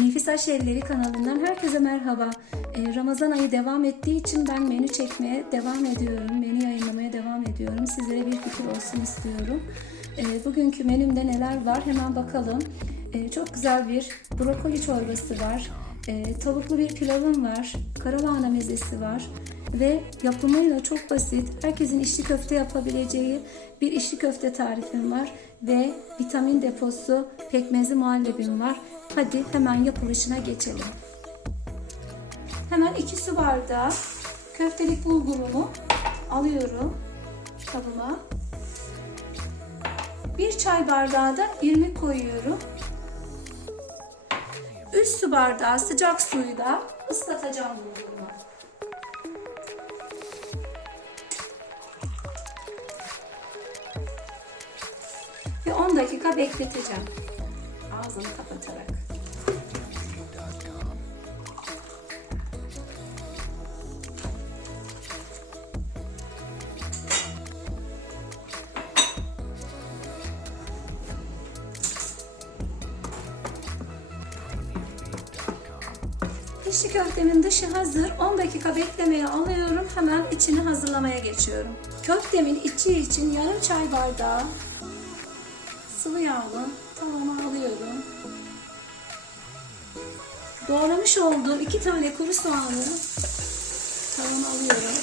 Nefis Aşerileri kanalından herkese merhaba. Ee, Ramazan ayı devam ettiği için ben menü çekmeye devam ediyorum. Menü yayınlamaya devam ediyorum. Sizlere bir fikir olsun istiyorum. Ee, bugünkü menümde neler var hemen bakalım. Ee, çok güzel bir brokoli çorbası var. Ee, tavuklu bir pilavım var. Karalahana mezesi var. Ve yapımıyla çok basit, herkesin içli köfte yapabileceği bir içli köfte tarifim var. Ve vitamin deposu pekmezi muhallebim var. Hadi hemen yapılışına geçelim. Hemen 2 su bardağı köftelik bulgurumu alıyorum kabıma. 1 çay bardağı da irmik koyuyorum. 3 su bardağı sıcak suyla ıslatacağım bulgurumu. Ve 10 dakika bekleteceğim. Ağzını kapatarak. Pişi köftemin dışı hazır. 10 dakika beklemeye alıyorum. Hemen içini hazırlamaya geçiyorum. Köftemin içi için yarım çay bardağı sıvı yağlı tavama alıyorum. Doğramış olduğum iki tane kuru soğanı tavama alıyorum.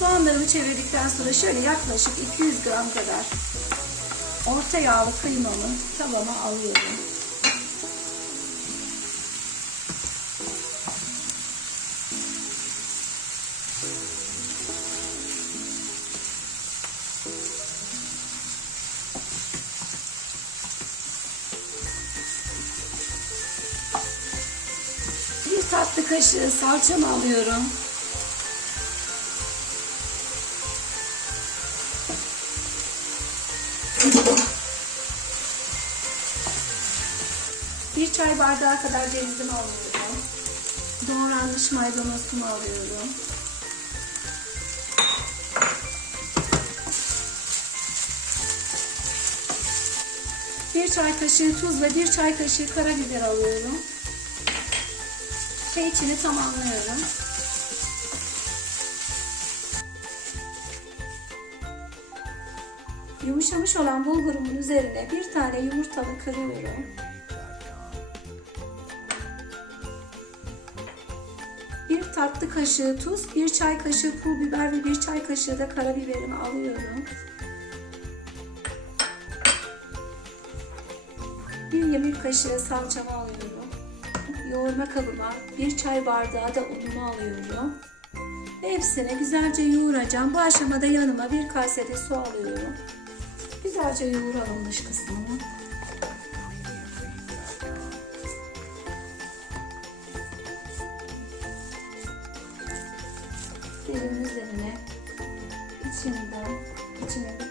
Soğanlarımı çevirdikten sonra şöyle yaklaşık 200 gram kadar orta yağlı kıymamı tavama alıyorum. Bir tatlı kaşığı salçamı alıyorum. Bir çay bardağı kadar cevizimi alıyorum. Doğranmış maydanozumu alıyorum. Bir çay kaşığı tuz ve bir çay kaşığı karabiber alıyorum. Ve içini tamamlıyorum. Yumuşamış olan bulgurumun üzerine bir tane yumurtalı kırıyorum. Bir tatlı kaşığı tuz, bir çay kaşığı pul biber ve bir çay kaşığı da karabiberimi alıyorum. Bir yemek kaşığı salçamı alıyorum. Yoğurma kabıma bir çay bardağı da unumu alıyorum. Hepsini güzelce yoğuracağım. Bu aşamada yanıma bir kasede su alıyorum. Güzelce yoğuralım dış kısmını. Derimin üzerine içinden içine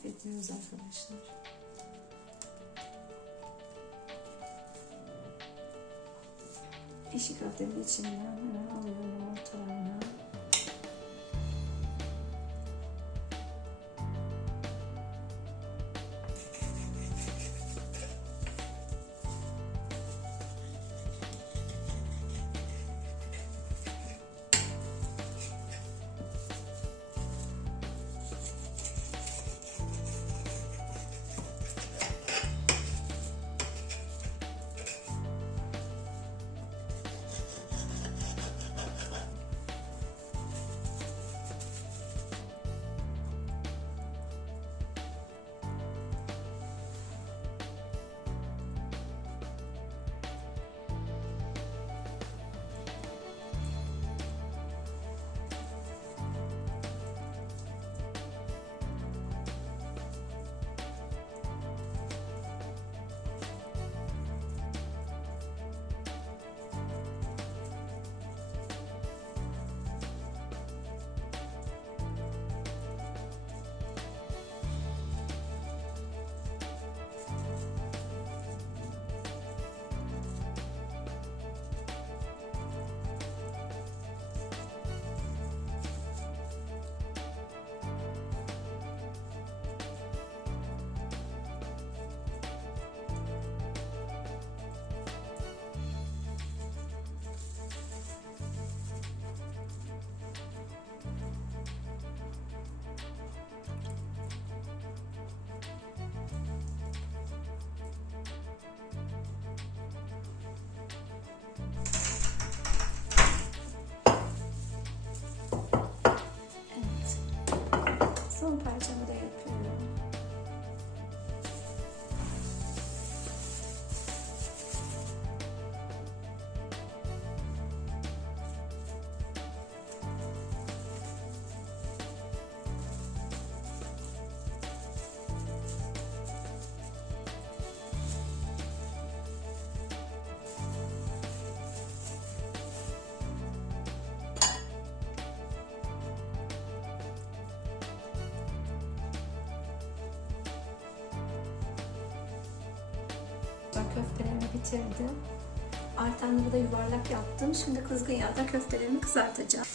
Affediniz arkadaşlar. Eşik haftanın içinden hemen vontade, André. Bitirdim. Artanları da yuvarlak yaptım. Şimdi kızgın yağda köftelerimi kızartacağım.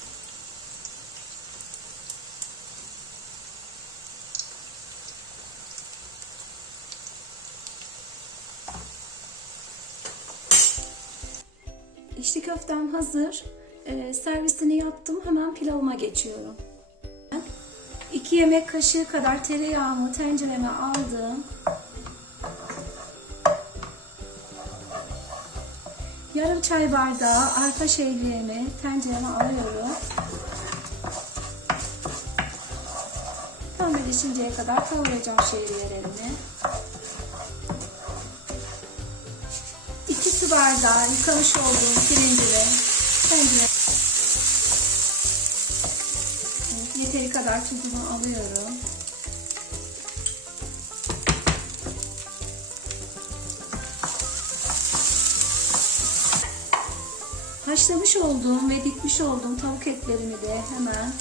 İçli köftem hazır. Ee, servisini yaptım. Hemen pilavıma geçiyorum. 2 yemek kaşığı kadar tereyağımı tencereme aldım. Yarım çay bardağı arpa şehriyemi tencereme alıyorum. Tam birleşinceye kadar kavuracağım şehriyelerini. 2 su bardağı yıkamış olduğum pirincimi tencere Evet, yeteri kadar tuzumu alıyorum. Haşlamış olduğum ve dikmiş olduğum tavuk etlerimi de hemen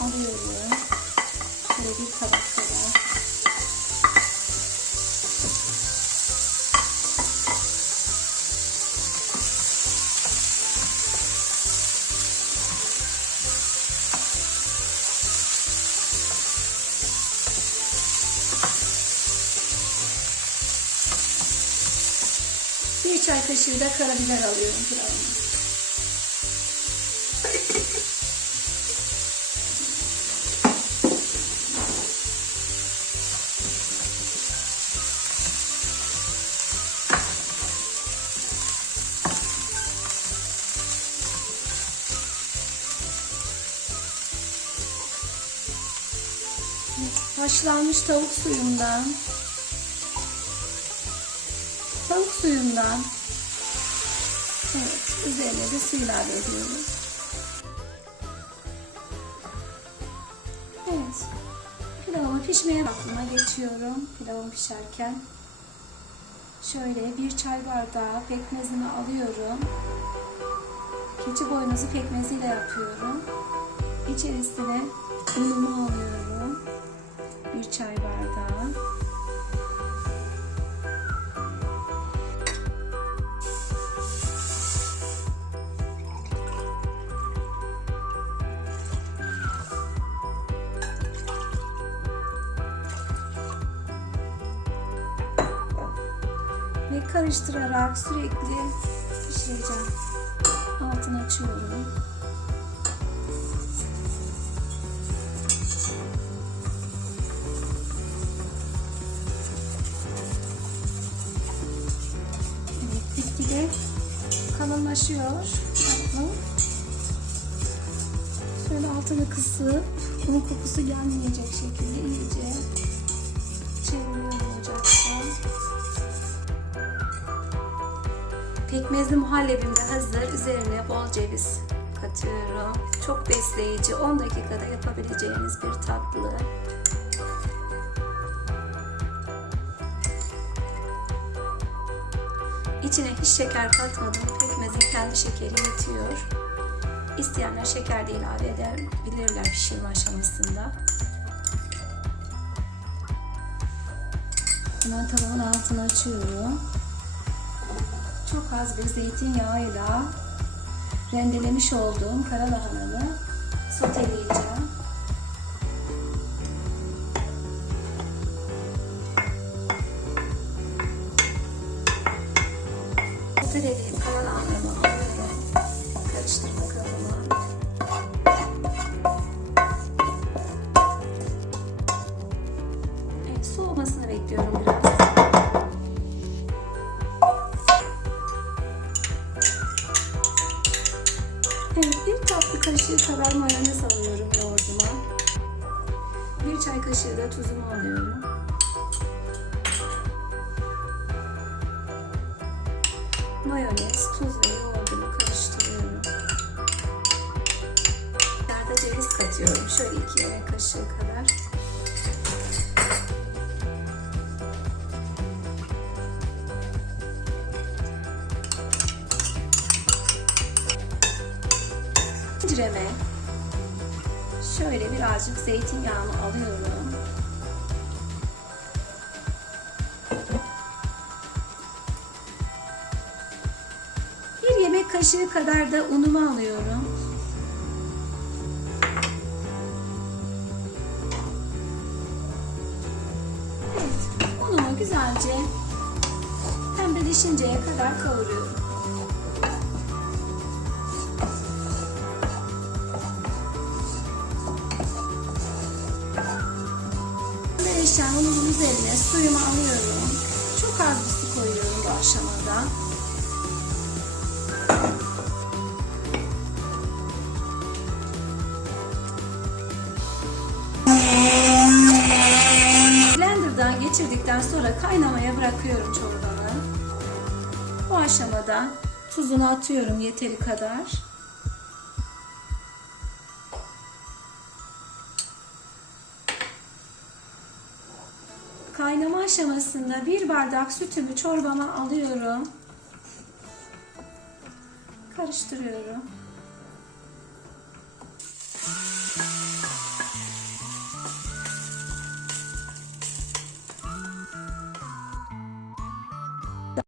alıyorum. Şöyle bir tabak kadar. Bir çay kaşığı da karabiber alıyorum pilavıma. Haşlanmış tavuk suyundan tavuk suyundan evet üzerine de su ilave ediyoruz. Evet. Pilavımı pişmeye aklıma geçiyorum. Pilavım pişerken. Şöyle bir çay bardağı pekmezimi alıyorum. Keçi boynuzu pekmeziyle yapıyorum. İçerisine unumu alıyorum. Bir çay bardağı. Karıştırarak sürekli pişireceğim. Altını açıyorum. Evet, gitgide kalınlaşıyor tatlı. Şöyle altını kısıp un kokusu gelmeyecek şekilde iyice Pekmezli muhallebim de hazır. Üzerine bol ceviz katıyorum. Çok besleyici. 10 dakikada yapabileceğiniz bir tatlı. İçine hiç şeker katmadım. Pekmezin kendi şekeri yetiyor. İsteyenler şeker de ilave edebilirler pişirme aşamasında. Hemen tavanın altını açıyorum. Çok az bir zeytinyağıyla rendelemiş olduğum kara lahanamı soteleyeceğim. Mayonez, tuz ve yoğurdumu karıştırıyorum. Da ceviz katıyorum. Şöyle iki yemek kaşığı kadar. Zincireme şöyle birazcık zeytinyağını alıyorum. Kaşığı kadar da unumu alıyorum. Evet, unumu güzelce pembeleşinceye kadar kavuruyorum. Pembeleşen unumun üzerine suyumu alıyorum. Çok az bir su koyuyorum bu aşamada. Geçirdikten sonra kaynamaya bırakıyorum çorbamı. Bu aşamada tuzunu atıyorum yeteri kadar. Kaynama aşamasında bir bardak sütümü çorbama alıyorum. Karıştırıyorum.